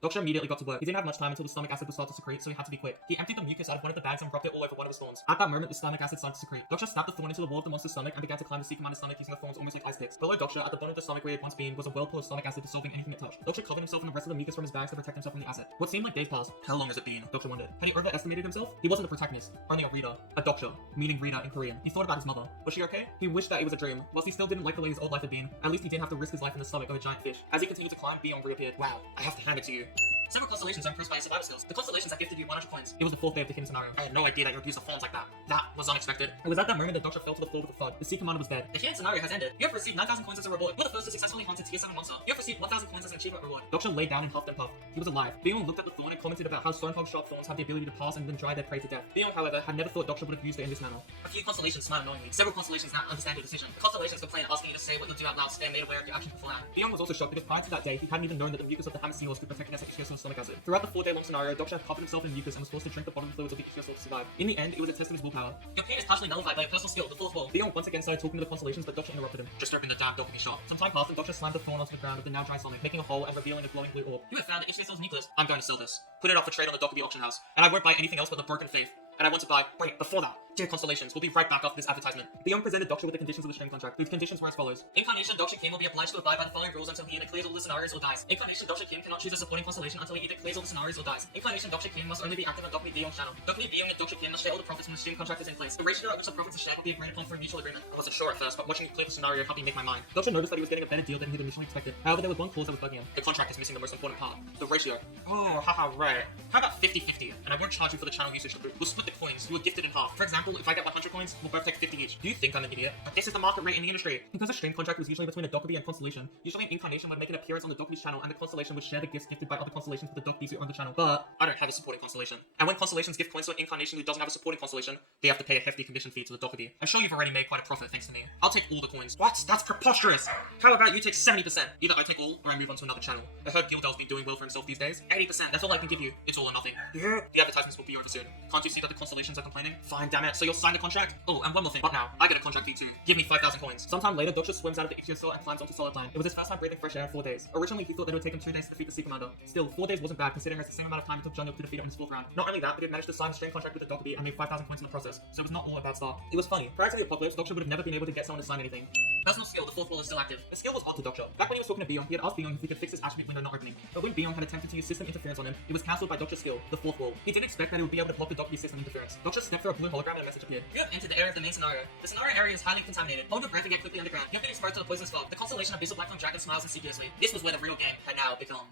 Doctor immediately got to work. He didn't have much time until the stomach acid would start to secrete, so he had to be quick. He emptied the mucus out of one of the bags and rubbed it all over one of his thorns. At that moment, the stomach acid started to secrete. Doctor snapped the thorn into the wall of the monster's stomach and began to climb the sea commander's stomach using the thorns almost like ice picks. Below Doctor, at the bottom of the stomach where he had once been, was a whirlpool of stomach acid dissolving anything it touched. Doctor covered himself in the rest of the mucus from his bags to protect himself from the acid. What seemed like days passed. How long has it been? Doctor wondered. Had he overestimated himself? He wasn't a protagonist, only a reader. A doctor, meaning reader in Korean. He thought about his mother. Was she okay? He wished that it was a dream. Whilst he still didn't like the way his old life had been, at least he didn't have to risk his life in the stomach of a giant fish. As he continued to climb, Beyond reappeared. Wow, I have to hand it to you. Several constellations are impressed by his survival skills. The constellations have gifted you 100 points. It was the fourth day of the hidden scenario. I had no idea that you would use the forms like that. That was unexpected. It was at that moment that Doctor fell to the floor with a thud. The sea commander was dead. The hidden scenario has ended. You have received 9,000 coins as a reward. You're the first to successfully hunt a tier 7 monster. You have received 1,000 coins as an achievement reward. Doctor lay down and huffed and puffed. He was alive. Beyond looked at the thorn and commented about how stone-fog sharp thorns have the ability to pass and then dry their prey to death. Beyond, however, had never thought Doctor would have used it in this manner. A few constellations smiled knowingly. Several constellations now understand your decision. The constellations complain, asking you to say what you'll do out loud, so they are made aware of your actions beforehand. Beyond was also shocked because prior to that day, he hadn't even known that the mucus of the hammer seahorse could protect against Ichthyosaur's stomach acid. Throughout the 4-day long scenario, Doctor had covered himself in mucus and was forced to drink the bodily fluids of the Ichthyosaur to survive. In the end, it was a test of his willpower. Your pain is partially nullified by your personal skill, the fourth wall. Beyond once again started talking to the constellations, but Doctor interrupted him. Just open the damn door, be shot. Some time passed and Doctor slammed the thorn onto the ground with the now dry stomach, making a hole and revealing a glowing blue orb. You have found the Ichthyosaur's nucleus. I'm going to sell this. Put it up for trade on the Dockerby auction house. And I won't buy anything else but the broken faith. And I want to buy. Wait, before that, dear constellations, we'll be right back after this advertisement. Beyond presented Doctor with the conditions of the stream contract. These conditions were as follows. Incarnation Doctor Kim will be obliged to abide by the following rules until he either clears all the scenarios or dies. Incarnation Doctor Kim cannot choose a supporting constellation until he either clears all the scenarios or dies. Incarnation Doctor Kim must only be active on Dockerby Beyond channel. Dockerby Beyond and Doctor Kim must share all the profits when the stream contract is in place. The ratio at which the profits are shared will be agreed upon for a mutual agreement. I wasn't sure at first, but watching you clear the scenario helped me make my mind. Doctor noticed that he was getting a better deal than he had initially expected. However, there was one clause that was bugging him. The contract is missing the most important part. The ratio. Oh, haha, right. How about 50-50? And I won't charge you for the channel usage. We'll split the coins. You were gifted in half. For example, if I get 100 coins, we'll both take 50 each. Do you think I'm an idiot? But this is the market rate in the industry. Because a stream contract was usually between a Dockerby and Constellation, usually an Incarnation would make an appearance on the Dockerby's channel and the Constellation would share the gifts gifted by other constellations with the Dockerbys who own the channel. But I don't have a supporting constellation. And when constellations give coins to an Incarnation who doesn't have a supporting constellation, they have to pay a hefty commission fee to the Dockerby. I'm sure you've already made quite a profit thanks to me. I'll take all the coins. What? That's preposterous! How about you take 70%? Either I take all, or I move on to another channel. I heard Gildel's been doing well for himself these days. 80%, that's all I can give you. It's all or nothing. Yeah. The advertisements will be over soon. Can't you see that the constellations are complaining? Fine, damn it. So you'll sign the contract? Oh, and one more thing. But now, I get a contract fee too. Give me 5,000 coins. Sometime later, Doctor swims out of the Ichthyosaur and climbs onto solid land. It was his first time breathing fresh air in 4 days. Originally, he thought that it would take him 2 days to defeat the Sea Commander. Still, 4 days wasn't bad considering it's the same amount of time it took Jungkook to defeat him in his 4th round. Not only that, but he had managed to sign a stream contract with the Dockerby and made 5,000 coins in the process, so it was not all a bad start. It was funny. Prior to the apocalypse, Doctor would have never been able to get someone to sign anything. Personal skill, the 4th wall is still active. The skill was odd to Doctor. Back when he was talking to Beyond, he had asked Beyond if he could fix his attribute window not opening. But when Beyond had attempted to use system interference on him, it was cancelled by Doctor's skill, the 4th wall. He didn't expect that he would be able to block the Dockerby system interference. Doctor stepped through a blue hologram and a message appeared. You have entered the area of the main scenario. The scenario area is highly contaminated. Hold your breath and get quickly underground. You have been exposed to the poisonous fog. The constellation of Abyssal Black Phone Dragon smiles insidiously. This was where the real game had now begun.